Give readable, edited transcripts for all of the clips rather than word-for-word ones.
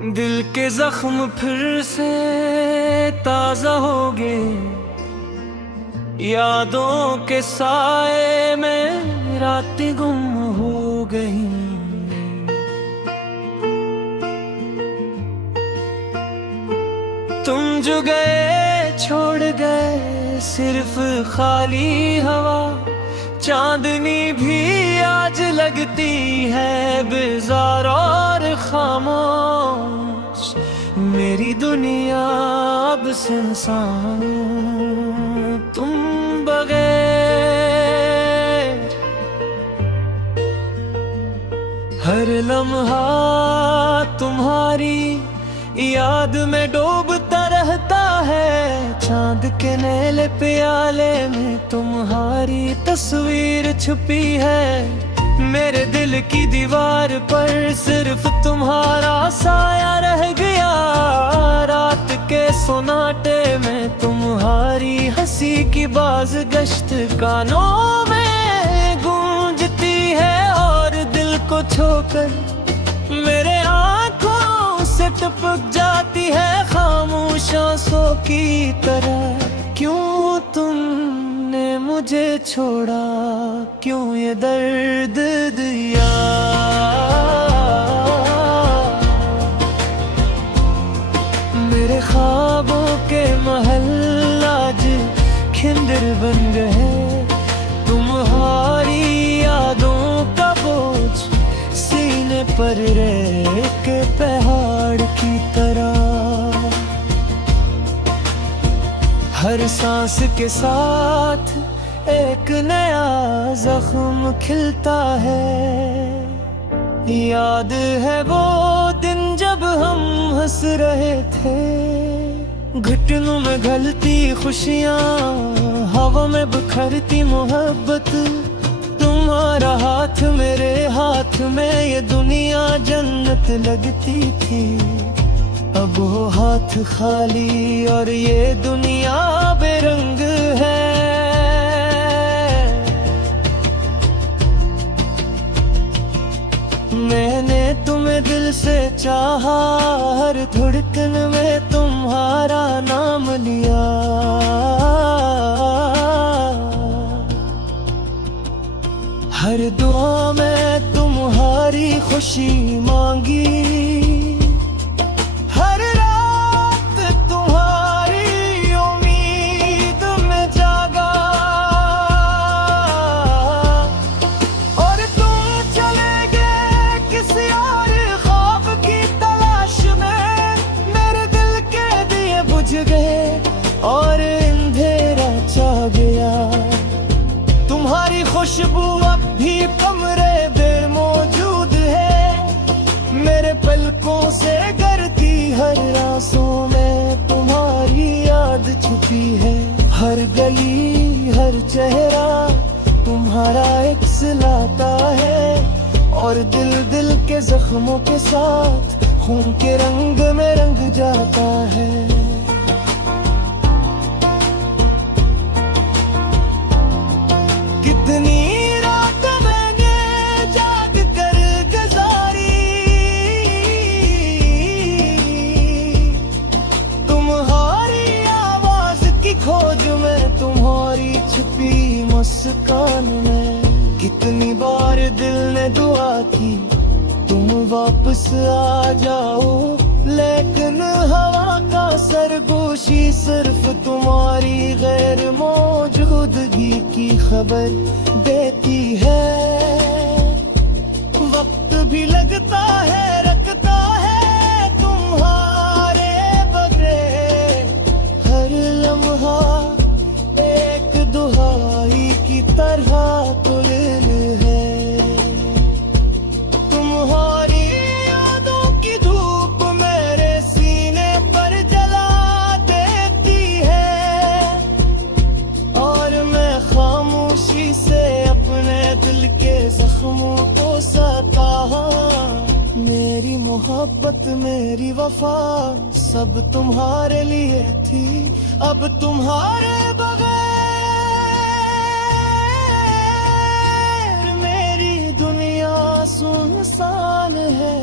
दिल के जख्म फिर से ताजा हो गए, यादों के साए में रातें गुम हो गई। तुम जो गए छोड़ गए सिर्फ खाली हवा, चांदनी भी आज लगती है बेजार और खामोश। मेरी दुनिया अब सुनसान, तुम बगैर। हर लम्हा तुम्हारी याद में डूबता रहता है, चांद के नीले प्याले में तुम्हारी तस्वीर छुपी है। मेरे दिल की दीवार पर सिर्फ तुम्हारा साया रह गया, रात के सोनाटे में तुम्हारी हंसी की बाज़गश्त कानों में गूंजती है, और दिल को छोकर मेरे आंखों से टपक जाती है खामोश आंसू की तरह। क्यों तुमने मुझे छोड़ा, क्यों ये दर्द दिया? मेरे ख्वाबों के महल आज खिंदर बन गए, तुम्हारी यादों का बोझ सीने पर रह के पहाड़ की तरह। हर सांस के साथ एक नया जख्म खिलता है। याद है वो दिन जब हम हंस रहे थे, घुटनों में घलती खुशियाँ, हवा में बिखरती मोहब्बत। तुम्हारा हाथ मेरे हाथ में, ये दुनिया जन्नत लगती थी। अब वो हाथ खाली और ये दुनिया बेरंग है। मैंने तुम्हें दिल से चाहा, हर धड़कन में तुम्हारा नाम लिया। हर दुआ में तुम्हारी खुशी मांगी, हर रात तुम्हारी उम्मीद में जागा। और तुम चले गए किसी और ख्वाब की तलाश में, मेरे दिल के दिए बुझ गए और अंधेरा छा गया। तुम्हारी खुशबू अब भी कमरे में मौजूद है, मेरे पलकों से गिरती हर आंसू में तुम्हारी याद छुपी है। हर गली हर चेहरा तुम्हारा इक्स लाता है, और दिल दिल के जख्मों के साथ खून के रंग में रंग जाता है। कितनी रात मैंने जाग कर गुजारी, तुम्हारी आवाज की खोज में, तुम्हारी छुपी मुस्कान में। कितनी बार दिल ने दुआ की तुम वापस आ जाओ, लेकिन हवा का सरगोशी सिर्फ तुम्हारी गैर मौजूदगी की खबर देती है। वक्त भी लगता है रखता है तुम्हारे बगैर, हर लम्हा एक दुहाई की तरह तुलन है। तुम्हारी यादों की धूप मेरे सीने पर जला देती है, और मैं खामोशी से अपने दिल के जख्मों को सता। मेरी मोहब्बत मेरी वफा सब तुम्हारे लिए थी, अब तुम्हारे बगैर मेरी दुनिया सुनसान है।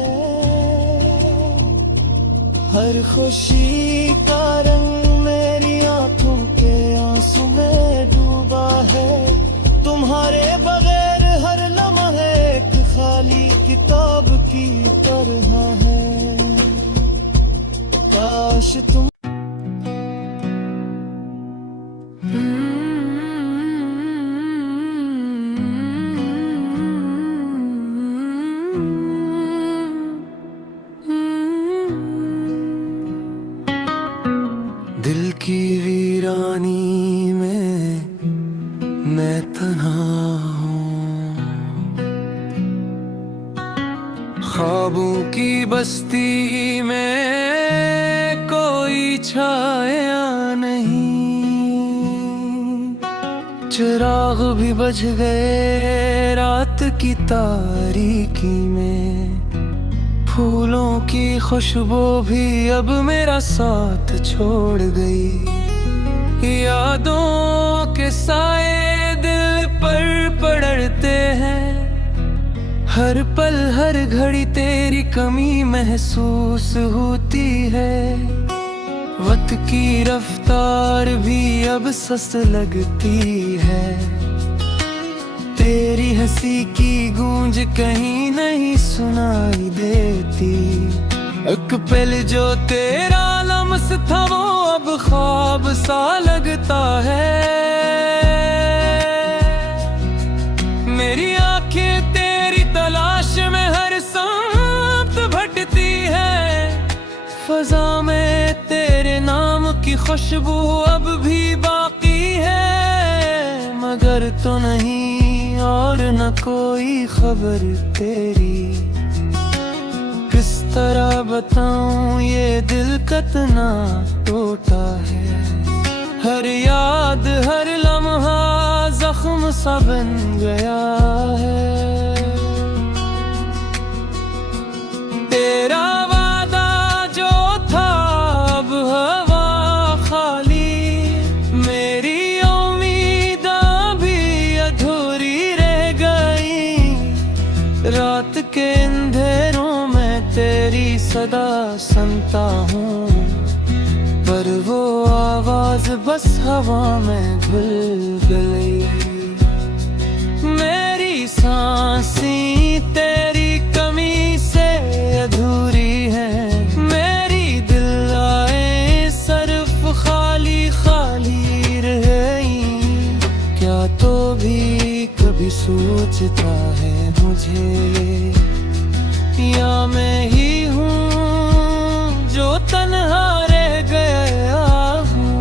हर खुशी का रंग मेरी आंखों के आंसू में डूबा है। तुम्हारे बगैर हर लम्हा एक खाली किताब की तरह है। काश तुम दिल की वीरानी में मैं तन्हा हूँ, ख्वाबों की बस्ती में कोई छाया नहीं। चिराग भी बुझ गए रात की तारीकी में, फूलों की खुशबू भी अब मेरा साथ छोड़ गई। यादों के साए दिल पर पड़ते हैं, हर पल हर घड़ी तेरी कमी महसूस होती है। वक्त की रफ्तार भी अब सस्त लगती है, तेरी हंसी की गूंज कहीं नहीं सुनाई देती। एक पल जो तेरा लम्स था वो अब ख्वाब सा लगता है। मेरी आंखें तेरी तलाश में हर सांस भटकती है, फजा में तेरे नाम की खुशबू अब भी बाकी है। मगर तो नहीं और न कोई खबर तेरी, किस तरह बताऊं ये दिल कितना टूटा है। हर याद हर लम्हा जख्म सा बन गया है। तेरा वादा जो था अब हवा खाली, मेरी उम्मीद भी अधूरी रह गई। रात के अंधेरों में तेरी सदा सुनता हूँ, पर वो आवाज बस हवा में घुल गई। मेरी सांसें तेरी कमी से अधूरी है, मेरी दिल आए सिर्फ खाली खाली रह गई। क्या तो भी कभी सोचता है मुझे, या मैं ही हूँ जो तन्हा रह गया हूँ।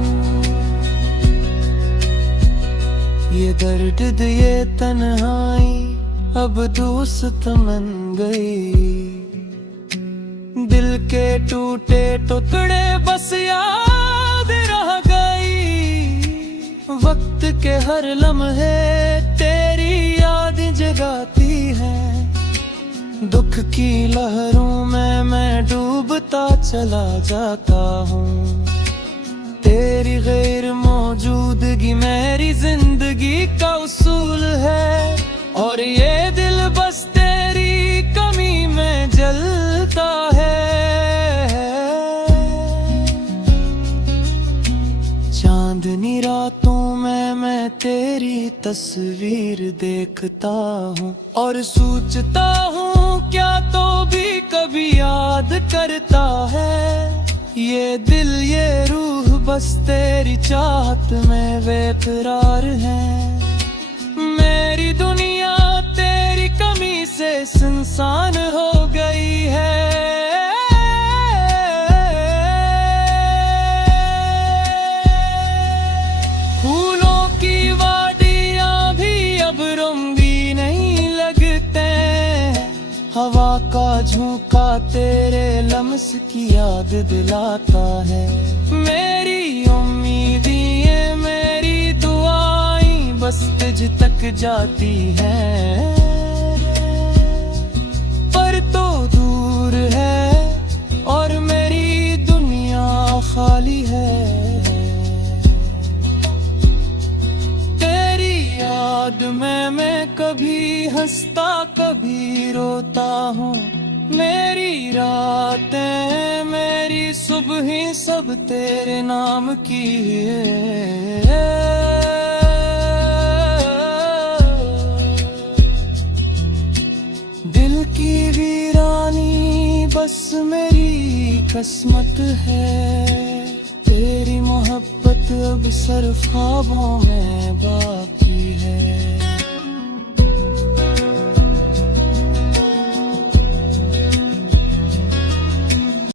ये दर्द ये तन्हाई अब दोस्त बन गई। दिल के टूटे टुकड़े बस याद रह गई। वक्त के हर लम्हे तेरी याद जगाती है। दुख की लहरों में मैं डूबता चला जाता हूँ। तेरी गैर मौजूदगी मेरी जिंदगी का उसूल है, और ये दिल बस तेरी कमी में जलता है। चांदनी रातों में मैं तेरी तस्वीर देखता हूँ, और सोचता हूँ क्या तो भी कभी याद करता है। ये दिल ये रूह बस तेरी चाहत में बेकरार है। मेरी दुनिया तेरी कमी से सुनसान हो गई है। फूलों की वादियाँ भी अब रंगी नहीं लगते, हवा का झोंका तेरे लम्स की याद दिलाता है। मेरी उम्मीदें मेरी दुआएं बस तुझ तक जाती हैं, पर तो दूर है और मेरी दुनिया खाली है। तेरी याद में मैं कभी हंसता कभी रोता हूँ, मेरी रातें मेरी सुबह सब तेरे नाम की है। दिल की वीरानी बस मेरी किस्मत है, तेरी मोहब्बत अब सिर्फ ख्वाबों में बाकी है।